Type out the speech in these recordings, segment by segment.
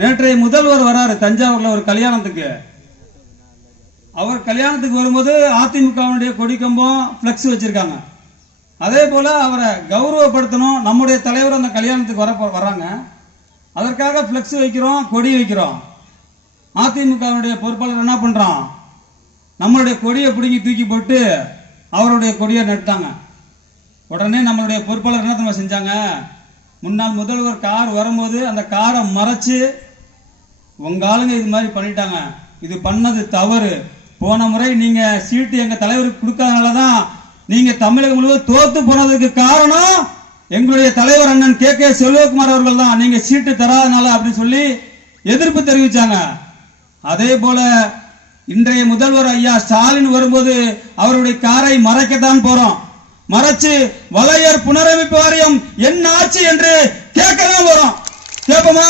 நேற்றைய முதல்வர் வராரு தஞ்சாவூர்ல ஒரு கல்யாணத்துக்கு. அவர் கல்யாணத்துக்கு வரும்போது அதிமுகவுடைய கொடி கம்பம் பிளக்ஸ் வச்சிருக்காங்க. அதே போல அவரை கௌரவப்படுத்தணும், நம்முடைய தலைவர் அந்த கல்யாணத்துக்கு வராங்க, அதற்காக பிளக்ஸ் வைக்கிறோம், கொடி வைக்கிறோம். அதிமுகவுடைய பொறுப்பாளர் என்ன பண்றான், நம்மளுடைய கொடியை பிடுங்கி தூக்கி போட்டு அவருடைய கொடியை நட்டாங்க. உடனே நம்மளுடைய பொறுப்பாளர் என்ன தெரியுமா செஞ்சாங்க, முன்னாள் முதல்வர் கார் வரும்போது அந்த காரை மறைச்சு உங்க ஆளுங்க இது மாதிரி பண்ணிட்டாங்க, இது பண்ணது தவறு, போன முறை நீங்க சீட்டு எங்க தலைவருக்கு கொடுக்காதனாலதான் நீங்க தமிழகம் முழுவதும் தோத்து போனதுக்கு காரணம் எங்களுடைய தலைவர் அண்ணன் கே செல்வகுமார் அவர்கள் தான், நீங்க சீட்டு தராதனால அப்படின்னு சொல்லி எதிர்ப்பு தெரிவிச்சாங்க. அதே போல இன்றைய முதல்வர் ஐயா ஸ்டாலின் வரும்போது அவருடைய காரை மறைக்கத்தான் போறோம், மறைச்சு வலையர் புனரமைப்பு வாரியம் என்ன ஆச்சு என்று கேட்கதான் போறோம். கேட்போமா?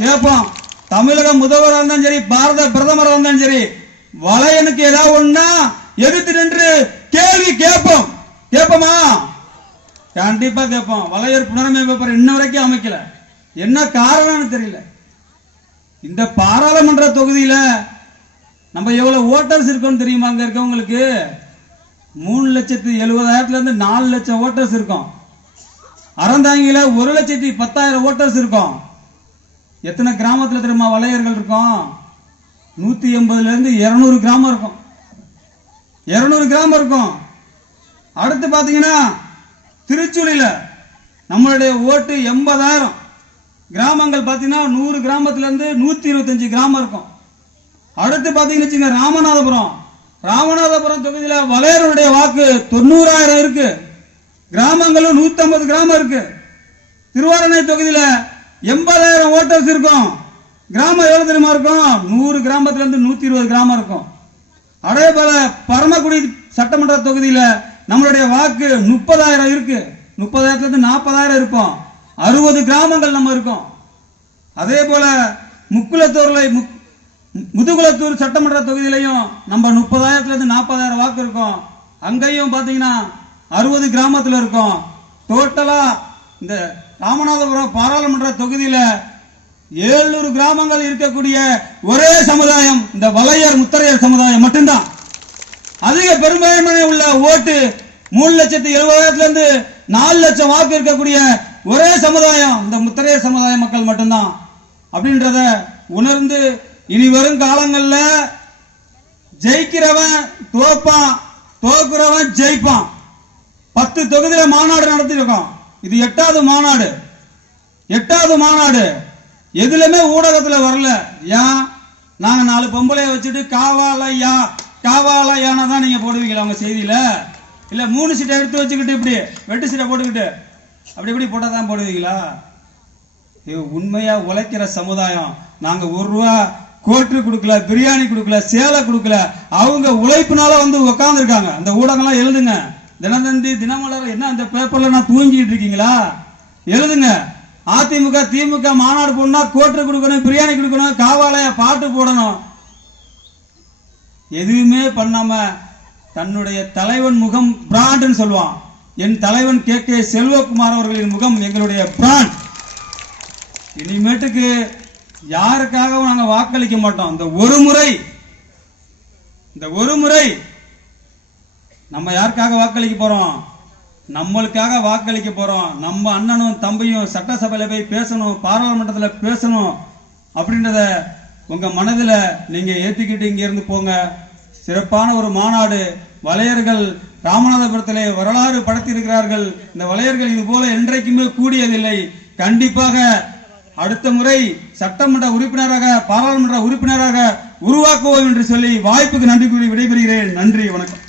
கேட்போம். தமிழக முதல்வராக இருந்தாலும் சரி, பாரத பிரதமராக இருந்தாலும் சரி, வலையனுக்கு ஏதாவது ஒண்ணா எதிர்த்து நின்று கேள்வி கேட்போம். கேட்போமா? கண்டிப்பா கேட்போம். வலையர் புனரமைப்பு இன்ன வரைக்கும் அமைக்கல, என்ன காரணம்னு தெரியல. இந்த பாராளுமன்ற தொகுதியில நம்ம எவ்வளவு ஓட்டர்ஸ் இருக்கோம் தெரியுமா? அங்க இருக்கவங்களுக்கு 3,70,000 இருந்து 4 லட்சம் ஓட்டர்ஸ் இருக்கும். அறந்தாங்கில 1,10,000 ஓட்டர்ஸ் இருக்கும். எத்தனை கிராமத்தில் தெரியுமா வலையர்கள் இருக்கும்? 180 இருந்து 200 கிராமம் இருக்கும். 200 கிராமம் இருக்கும். அடுத்து பாத்தீங்கன்னா திருச்சுழியில நம்மளுடைய ஓட்டு 80,000. கிராமங்கள் பாத்தீங்கன்னா 100 கிராமத்துல இருந்து 125 கிராமம் இருக்கும். அடுத்து பாத்தீங்கன்னா ராமநாதபுரம் தொகுதியில வலையருடைய வாக்கு 90,000 இருக்கு. கிராமங்களும் 150 கிராமம் இருக்கு. திருவாரணை தொகுதியில 80,000 ஓட்டர்ஸ் இருக்கும். கிராமம் எவ்வளவு தெரியுமா இருக்கும்? 100 கிராமத்துல இருந்து 120 கிராமம் இருக்கும். அதே போல பரமக்குடி சட்டமன்ற தொகுதியில நம்மளுடைய வாக்கு 30,000 இருக்கு. 30,000 இருந்து 40,000 இருக்கும். 60 கிராமங்கள் நம்ம இருக்கோம். அதே போல முதுகுளத்தூர் சட்டமன்ற தொகுதியிலையும் நம்ம 30,000 இருந்து 40,000 வாக்கு இருக்கும். அங்கேயும் பாத்தீங்கன்னா 60 கிராமத்துல இருக்கும். டோட்டலா இந்த ராமநாதபுரம் பாராளுமன்ற தொகுதியில 700 கிராமங்கள் இருக்கக்கூடிய ஒரே சமுதாயம் இந்த வலையர் முத்தரையர் சமுதாயம் மட்டும்தான். அதிக பெரும்பான்மை உள்ள ஓட்டு 3,70,000 இருந்து 4 லட்சம் வாக்கு இருக்கக்கூடிய ஒரே சமுதாயம் இந்த முத்தரையர் சமுதாய மக்கள் மட்டும்தான் அப்படின்றத உணர்ந்து இனி வரும் காலங்கள்ல ஜெயிக்கிறவன் தோப்பான், தோக்குறவன் ஜெயிப்பான். 10 தொகுதியில மாநாடு நடத்திருக்கோம். இது 8வது மாநாடு. 8வது மாநாடு எதுலமே ஊடகத்துல வரல. ஏன்? நாங்க 4 பொம்பளைய வச்சுட்டு காவாலையான தான் நீங்க போடுவீங்களா உங்க செய்தியில? இல்ல 3 சீட்டை எடுத்து வச்சுக்கிட்டு இப்படி வெட்டு சீட்டை போட்டுக்கிட்டு அப்படி இப்படி போட்டாதான் போடுவீங்களா? உண்மையா உழைக்கிற சமுதாயம். நாங்க 1 ரூபா கோட்டு கொடுக்கல, பிரியாணி கொடுக்கல, சேலை கொடுக்கல, அவங்க உழைப்புனால வந்து உட்கார்ந்து இருக்காங்க. அந்த ஊடகம்லாம் எழுதுங்க. தினத்தந்தி, தினமலர், என்ன அந்த பேப்பர்ல நான் தூங்கிட்டு இருக்கீங்களா? எழுதுங்க. அதிமுக திமுக மாநாடு போடணும்னா கோட்டு கொடுக்கணும், பிரியாணி கொடுக்கணும், காவாலய பாட்டு போடணும். எதுவுமே பண்ணாம தன்னுடைய தலைவன் முகம் பிராண்ட் சொல்லுவான். என் தலைவன் கே செல்வகுமார் அவர்களின் முகம் எங்களுடைய பிராண்ட். இனிமேட்டுக்கு யாருக்காகவும் நாங்க வாக்களிக்க மாட்டோம். இந்த ஒரு முறை நம்ம யாருக்காக வாக்களிக்க போறோம்? நம்மளுக்காக வாக்களிக்க போறோம். நம்ம அண்ணனும் தம்பியும் சட்டசபையில போய் பேசணும், பாராளுமன்றத்தில் பேசணும் அப்படின்றத உங்க மனதில் நீங்க ஏத்திக்கிட்டு இங்க இருந்து போங்க. சிறப்பான ஒரு மாநாடு. வலையர்கள் ராமநாதபுரத்திலே வரலாறு படைத்திருக்கிறார்கள். இந்த வலையர்கள் இது போல என்றைக்குமே கூடியதில்லை. கண்டிப்பாக அடுத்த முறை சட்டமன்ற உறுப்பினராக, பாராளுமன்ற உறுப்பினராக உருவாக்குவோம் என்று சொல்லி வாய்ப்புக்கு நன்றி கூறி விடைபெறுகிறேன். நன்றி, வணக்கம்.